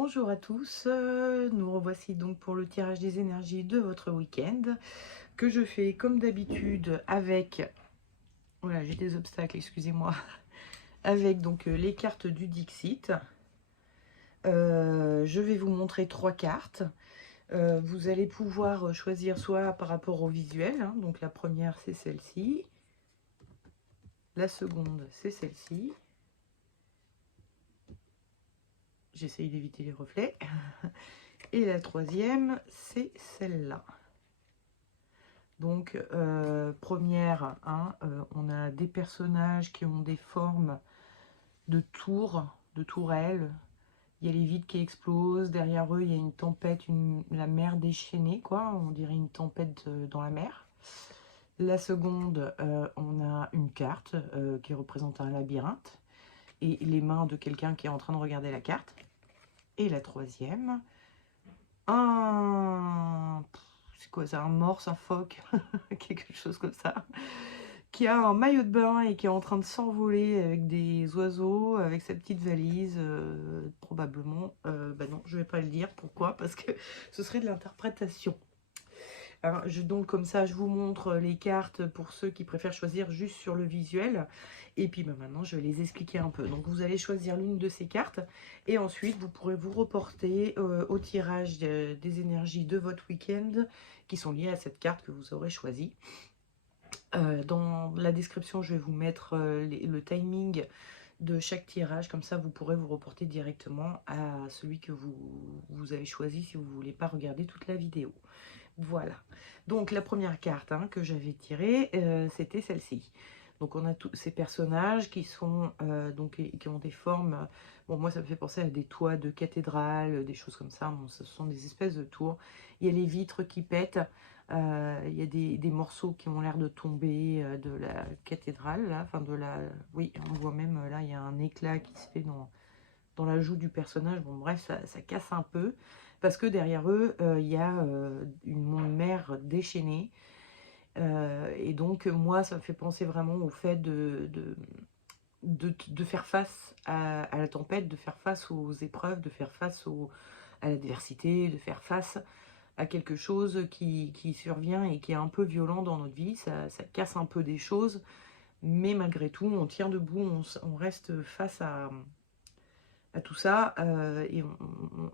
Bonjour à tous, nous revoici donc pour le tirage des énergies de votre week-end que je fais comme d'habitude avec, voilà j'ai des obstacles, excusez-moi, avec donc les cartes du Dixit. Je vais vous montrer 3 cartes. Vous allez pouvoir choisir soit par rapport au visuel, hein, donc la première c'est celle-ci, la seconde c'est celle-ci. J'essaye d'éviter les reflets. Et la troisième c'est celle-là. Donc, première, hein, on a des personnages qui ont des formes de tours, de tourelles. Il y a les vides qui explosent. Derrière eux, il y a une tempête, la mer déchaînée, quoi. On dirait une tempête dans la mer. La seconde, on a une carte qui représente un labyrinthe et les mains de quelqu'un qui est en train de regarder la carte. Et la troisième, c'est quoi ça, un morse, un phoque, quelque chose comme ça, qui a un maillot de bain et qui est en train de s'envoler avec des oiseaux, avec sa petite valise, probablement. Bah non, je vais pas le dire. Pourquoi? Parce que ce serait de l'interprétation. Alors, donc comme ça, je vous montre les cartes pour ceux qui préfèrent choisir juste sur le visuel. Et puis bah, maintenant, je vais les expliquer un peu. Donc vous allez choisir l'une de ces cartes et ensuite vous pourrez vous reporter au tirage des énergies de votre week-end qui sont liées à cette carte que vous aurez choisie. Dans la description, je vais vous mettre le timing de chaque tirage, comme ça vous pourrez vous reporter directement à celui que vous avez choisi si vous ne voulez pas regarder toute la vidéo. Voilà, donc la première carte que j'avais tirée, c'était celle-ci. Donc on a tous ces personnages qui sont qui ont des formes. Bon, moi ça me fait penser à des toits de cathédrales, des choses comme ça. Bon, ce sont des espèces de tours. Il y a les vitres qui pètent. Il y a des morceaux qui ont l'air de tomber de la cathédrale là, enfin de la. Oui, on voit même là il y a un éclat qui se fait dans la joue du personnage. Bon bref, ça casse un peu parce que derrière eux il y a une mer déchaînée. Et donc moi ça me fait penser vraiment au fait de faire face à la tempête, de faire face aux épreuves, de faire face à l'adversité, de faire face à quelque chose qui survient et qui est un peu violent dans notre vie. Ça casse un peu des choses, mais malgré tout on tient debout, on reste face à tout ça et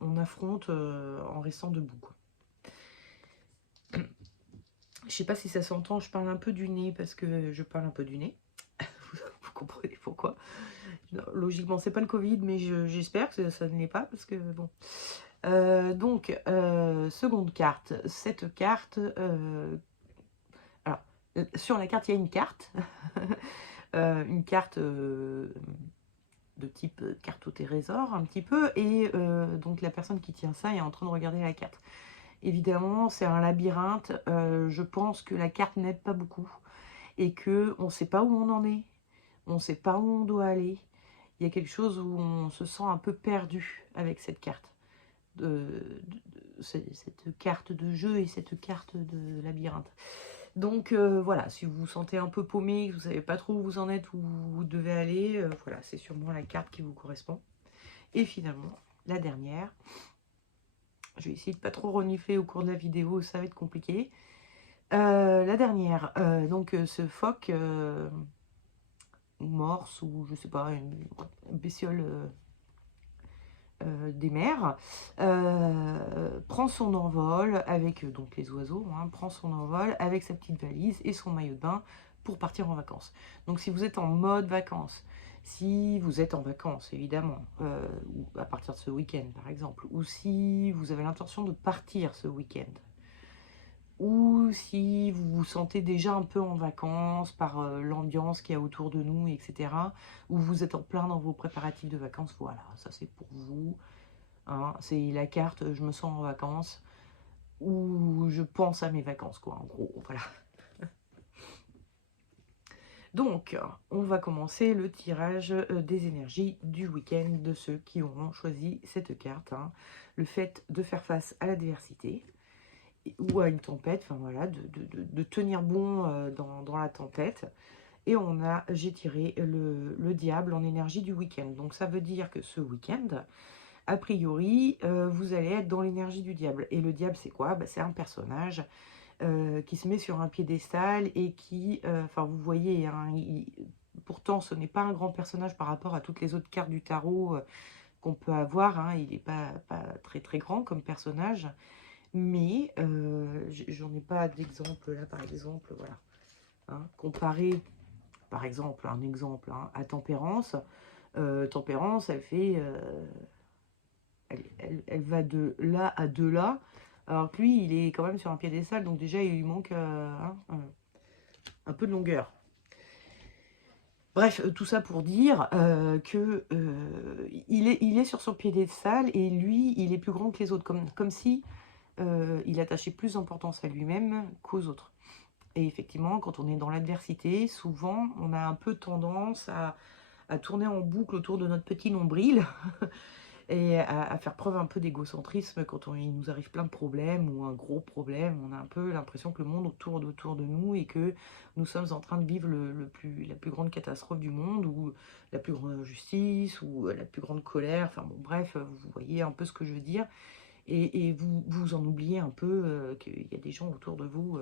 on affronte en restant debout, quoi. Je sais pas si ça s'entend, je parle un peu du nez parce que je parle un peu du nez. Vous comprenez pourquoi. Logiquement, c'est pas le Covid, mais j'espère que ça ne l'est pas parce que bon. Donc, seconde carte. Cette carte, alors, sur la carte, il y a une carte. Une carte de type carte au trésor, un petit peu. Et donc, la personne qui tient ça est en train de regarder la carte. Évidemment, c'est un labyrinthe. Je pense que la carte n'aide pas beaucoup et que on ne sait pas où on en est. On ne sait pas où on doit aller. Il y a quelque chose où on se sent un peu perdu avec cette carte. Cette carte de jeu et cette carte de labyrinthe. Donc voilà, si vous vous sentez un peu paumé, que vous ne savez pas trop où vous en êtes, où vous devez aller, voilà, c'est sûrement la carte qui vous correspond. Et finalement, la dernière, je vais essayer de ne pas trop renifler au cours de la vidéo, ça va être compliqué. La dernière, donc ce phoque, ou morse, ou je sais pas, une bestiole des mers, prend son envol avec donc les oiseaux, prend son envol avec sa petite valise et son maillot de bain pour partir en vacances. Donc si vous êtes en mode vacances, si vous êtes en vacances évidemment, ou à partir de ce week-end par exemple, ou si vous avez l'intention de partir ce week-end, ou si vous vous sentez déjà un peu en vacances par l'ambiance qu'il y a autour de nous, etc., ou vous êtes en plein dans vos préparatifs de vacances, voilà, ça c'est pour vous. Hein, c'est la carte je me sens en vacances ou je pense à mes vacances, quoi, en gros, voilà. Donc, on va commencer le tirage des énergies du week-end de ceux qui auront choisi cette carte. Le fait de faire face à l'adversité ou à une tempête, enfin voilà, de tenir bon dans la tempête. Et j'ai tiré le diable en énergie du week-end. Donc ça veut dire que ce week-end, a priori, vous allez être dans l'énergie du diable. Et le diable, c'est quoi? Bah, c'est un personnage qui se met sur un piédestal et qui, enfin vous voyez, hein, pourtant ce n'est pas un grand personnage par rapport à toutes les autres cartes du tarot qu'on peut avoir, hein, il n'est pas très très grand comme personnage, mais j'en ai pas d'exemple là par exemple, voilà. Hein, comparé par exemple, un exemple, hein, à Tempérance, Tempérance elle fait, elle va de là à de là, alors que lui il est quand même sur un piédestal, donc déjà il lui manque hein, un peu de longueur. Bref, tout ça pour dire que il est sur son piédestal et lui, il est plus grand que les autres, comme si il attachait plus d'importance à lui-même qu'aux autres. Et effectivement, quand on est dans l'adversité, souvent, on a un peu tendance à tourner en boucle autour de notre petit nombril et à faire preuve un peu d'égocentrisme quand il nous arrive plein de problèmes ou un gros problème. On a un peu l'impression que le monde tourne autour de nous et que nous sommes en train de vivre la plus grande catastrophe du monde ou la plus grande injustice ou la plus grande colère. Enfin bon, bref, vous voyez un peu ce que je veux dire. Et vous en oubliez un peu qu'il y a des gens autour de vous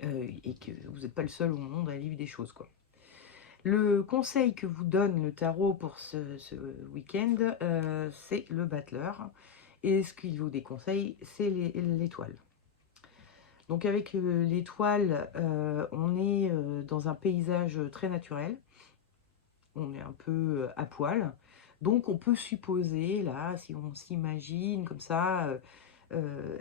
et que vous n'êtes pas le seul au monde à vivre des choses, quoi. Le conseil que vous donne le tarot pour ce week-end, c'est le battleur. Et ce qu'il vous déconseille, c'est l'étoile. Donc avec l'étoile, on est dans un paysage très naturel. On est un peu à poil. Donc on peut supposer, là, si on s'imagine comme ça,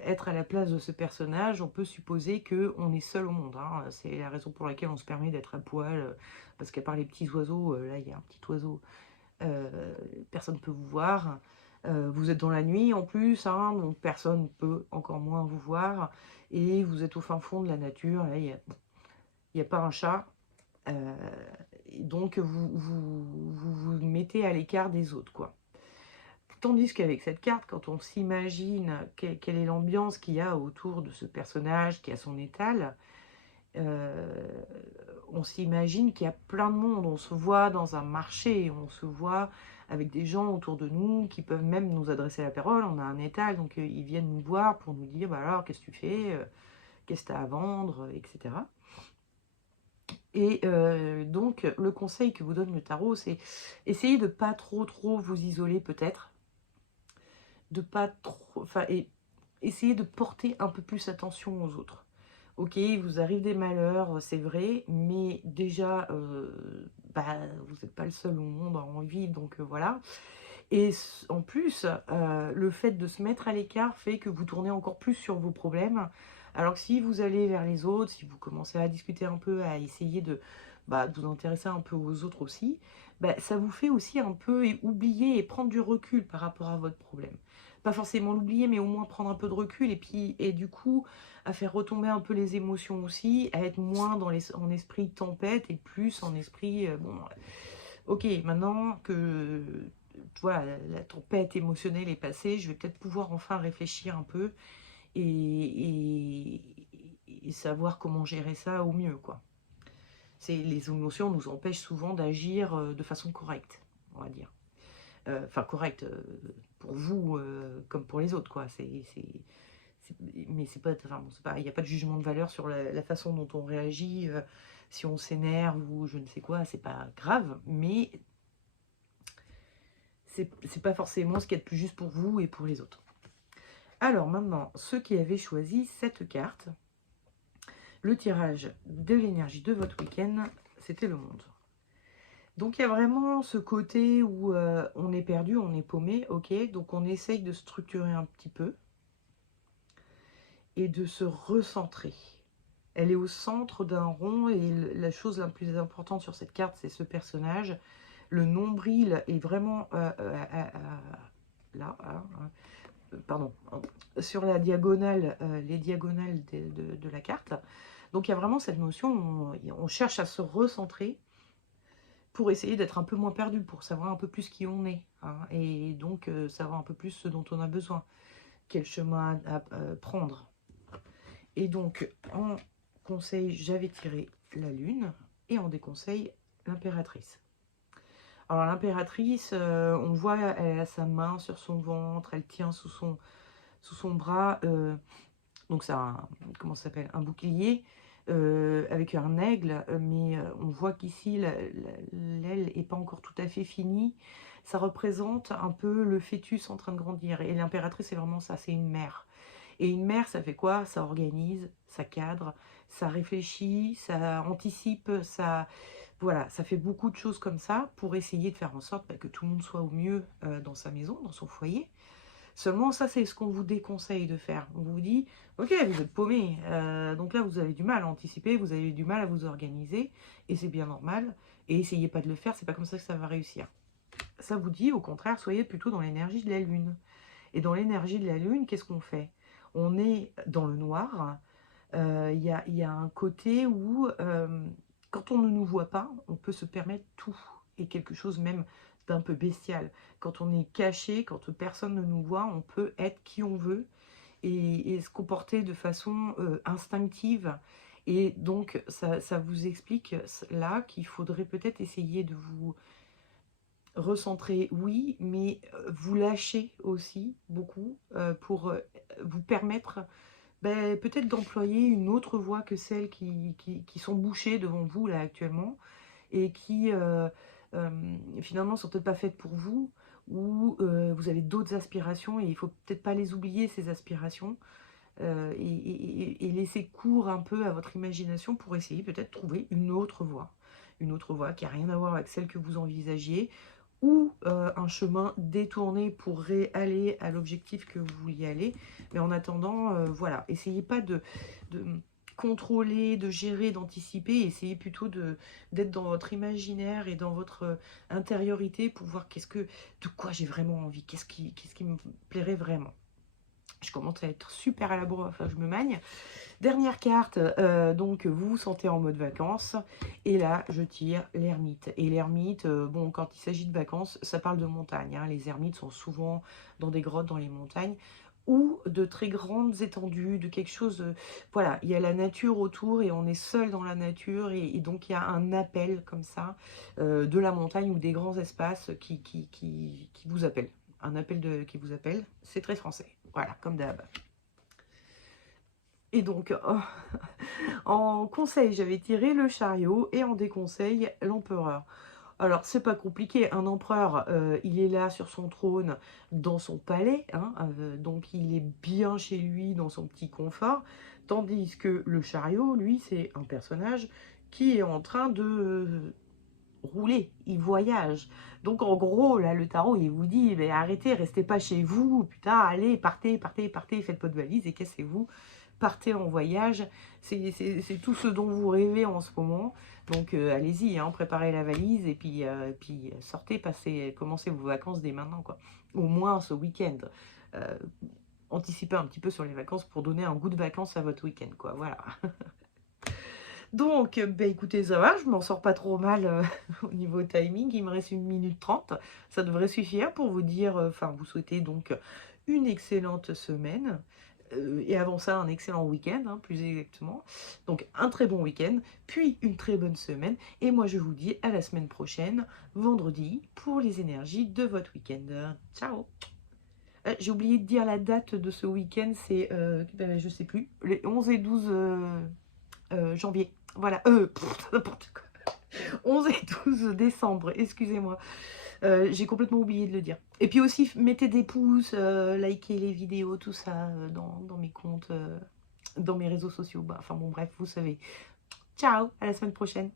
être à la place de ce personnage, on peut supposer qu'on est seul au monde. Hein. C'est la raison pour laquelle on se permet d'être à poil, parce qu'à part les petits oiseaux, là il y a un petit oiseau, personne ne peut vous voir. Vous êtes dans la nuit en plus, hein, donc personne ne peut encore moins vous voir. Et vous êtes au fin fond de la nature, là il n'y a pas un chat. Donc vous mettez à l'écart des autres, quoi. Tandis qu'avec cette carte, quand on s'imagine quelle est l'ambiance qu'il y a autour de ce personnage qui a son étal, on s'imagine qu'il y a plein de monde. On se voit dans un marché, on se voit avec des gens autour de nous qui peuvent même nous adresser la parole. On a un étal, donc ils viennent nous voir pour nous dire bah alors, qu'est-ce que tu fais, qu'est-ce que tu as à vendre, etc. Et donc, le conseil que vous donne le tarot, c'est essayer de pas trop vous isoler peut-être, de pas trop, enfin, et essayer de porter un peu plus attention aux autres. Ok, il vous arrive des malheurs, c'est vrai, mais déjà, bah, vous n'êtes pas le seul au monde à en vivre, donc voilà. Et en plus, le fait de se mettre à l'écart fait que vous tournez encore plus sur vos problèmes. Alors que si vous allez vers les autres, si vous commencez à discuter un peu, à essayer de vous intéresser un peu aux autres aussi, bah, ça vous fait aussi un peu oublier et prendre du recul par rapport à votre problème. Pas forcément l'oublier, mais au moins prendre un peu de recul et du coup, à faire retomber un peu les émotions aussi, à être moins en esprit tempête et plus en esprit, bon, ok, maintenant que voilà, la tempête émotionnelle est passée, je vais peut-être pouvoir enfin réfléchir un peu et, et savoir comment gérer ça au mieux, quoi. Les émotions nous empêchent souvent d'agir de façon correcte, on va dire. Enfin, correcte pour vous comme pour les autres, quoi. Mais c'est pas, enfin, bon, il n'y a pas de jugement de valeur sur la façon dont on réagit. Si on s'énerve ou je ne sais quoi, c'est pas grave, mais c'est pas forcément ce qu'il y a de plus juste pour vous et pour les autres. Alors maintenant, ceux qui avaient choisi cette carte, le tirage de l'énergie de votre week-end, c'était le monde. Donc il y a vraiment ce côté où on est perdu, on est paumé, ok, donc on essaye de structurer un petit peu et de se recentrer. Elle est au centre d'un rond et la chose la plus importante sur cette carte, c'est ce personnage. Le nombril est vraiment là, pardon, sur la diagonale, les diagonales de la carte. Donc il y a vraiment cette notion, on cherche à se recentrer pour essayer d'être un peu moins perdu, pour savoir un peu plus qui on est, hein, et donc savoir un peu plus ce dont on a besoin, quel chemin à prendre. Et donc en conseil, j'avais tiré la lune, et en déconseil, l'impératrice. Alors l'impératrice, on voit, elle a sa main sur son ventre, elle tient sous son bras, donc c'est un, comment ça s'appelle? Un bouclier, avec un aigle, mais on voit qu'ici l'aile est pas encore tout à fait finie. Ça représente un peu le fœtus en train de grandir et l'impératrice, c'est vraiment ça, c'est une mère. Et une mère, ça fait quoi? Ça organise, ça cadre, ça réfléchit, ça anticipe, ça, voilà, ça fait beaucoup de choses comme ça pour essayer de faire en sorte, bah, que tout le monde soit au mieux, dans sa maison, dans son foyer. Seulement, ça, c'est ce qu'on vous déconseille de faire. On vous dit, ok, vous êtes paumé, donc là, vous avez du mal à anticiper, vous avez du mal à vous organiser, et c'est bien normal. Et essayez pas de le faire, c'est pas comme ça que ça va réussir. Ça vous dit, au contraire, soyez plutôt dans l'énergie de la lune. Et dans l'énergie de la lune, qu'est-ce qu'on fait? On est dans le noir. Il y a un côté où, quand on ne nous voit pas, on peut se permettre tout. Et quelque chose même d'un peu bestial. Quand on est caché, quand personne ne nous voit, on peut être qui on veut et se comporter de façon instinctive. Et donc, ça vous explique là qu'il faudrait peut-être essayer de vous recentrer, oui, mais vous lâcher aussi beaucoup pour vous permettre, ben, peut-être d'employer une autre voie que celles qui sont bouchées devant vous là actuellement et qui finalement sont peut-être pas faites pour vous ou vous avez d'autres aspirations et il faut peut-être pas les oublier ces aspirations et laisser cours un peu à votre imagination pour essayer peut-être de trouver une autre voie qui n'a rien à voir avec celle que vous envisagiez ou un chemin détourné pour aller à l'objectif que vous vouliez aller. Mais en attendant, voilà, essayez pas de contrôler, de gérer, d'anticiper, essayez plutôt d'être dans votre imaginaire et dans votre intériorité pour voir de quoi j'ai vraiment envie, qu'est-ce qui me plairait vraiment. Je commence à être super à la bourre, enfin je me magne. Dernière carte, donc vous vous sentez en mode vacances, et là je tire l'ermite. Et l'ermite, bon, quand il s'agit de vacances, ça parle de montagne, hein. Les ermites sont souvent dans des grottes dans les montagnes, ou de très grandes étendues, de quelque chose, voilà, il y a la nature autour, et on est seul dans la nature, et donc il y a un appel comme ça, de la montagne, ou des grands espaces qui vous appellent. Un appel qui vous appelle, c'est très français, voilà, comme d'hab. Et donc, en conseil, j'avais tiré le chariot et en déconseil, l'empereur. Alors, c'est pas compliqué, un empereur, il est là sur son trône, dans son palais, hein, donc il est bien chez lui, dans son petit confort, tandis que le chariot, lui, c'est un personnage qui est en train de rouler, il voyage. Donc en gros, là, le tarot, il vous dit, mais arrêtez, restez pas chez vous, putain, allez, partez, partez, partez, faites votre valise et cassez-vous, partez en voyage. C'est tout ce dont vous rêvez en ce moment. Donc allez-y, hein, préparez la valise et puis sortez, commencez vos vacances dès maintenant, quoi. Au moins ce week-end. Euh, Anticipez un petit peu sur les vacances pour donner un goût de vacances à votre week-end, quoi. Voilà. Donc, bah écoutez, ça va, je m'en sors pas trop mal au niveau timing, il me reste 1 minute 30, ça devrait suffire pour vous dire, enfin, vous souhaitez donc une excellente semaine, et avant ça, un excellent week-end, hein, plus exactement. Donc, un très bon week-end, puis une très bonne semaine, et moi je vous dis à la semaine prochaine, vendredi, pour les énergies de votre week-end. Ciao! J'ai oublié de dire la date de ce week-end, c'est, je sais plus, les 11 et 12 janvier. Voilà, n'importe quoi. 11 et 12 décembre, excusez-moi. J'ai complètement oublié de le dire. Et puis aussi, mettez des pouces, likez les vidéos, tout ça, dans mes comptes, dans mes réseaux sociaux. Bah, enfin bon, bref, vous savez. Ciao, à la semaine prochaine.